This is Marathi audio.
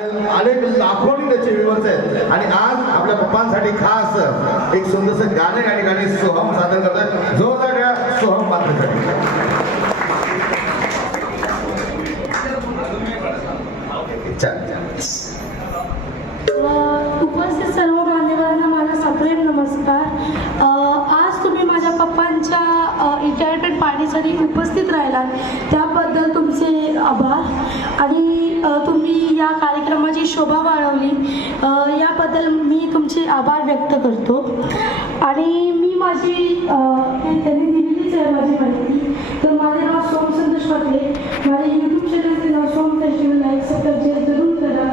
अनेक लाखोनी त्याचे व्ह्यूअर्स आहेत आणि आज आपल्या पप्पांसाठी खास एक सुंदरसं गाणं या ठिकाणी सोहम सादर करतात. जोरदार द्या सोहम मात्रसाठी. उपस्थित सर्व मान्यवरांना माझा सप्रेम नमस्कार. आज तुम्ही माझ्या पप्पांच्या रिटायरमेंट पार्टीसाठी उपस्थित राहिलात त्याबद्दल तुमचे आभार आणि तुम्ही या कार्यक्रमाची शोभा वाढवली याबद्दल मी तुमचे आभार व्यक्त करतो. आणि मी माझी त्यांनी दिलेलीच आहे माझी माहिती. तर माझे नाव सोम संतोष पाटले. माझे यूट्यूब चॅनलचे नाव सोम फेस्टिवल लाईक सबस्क्राईब जरूर करा.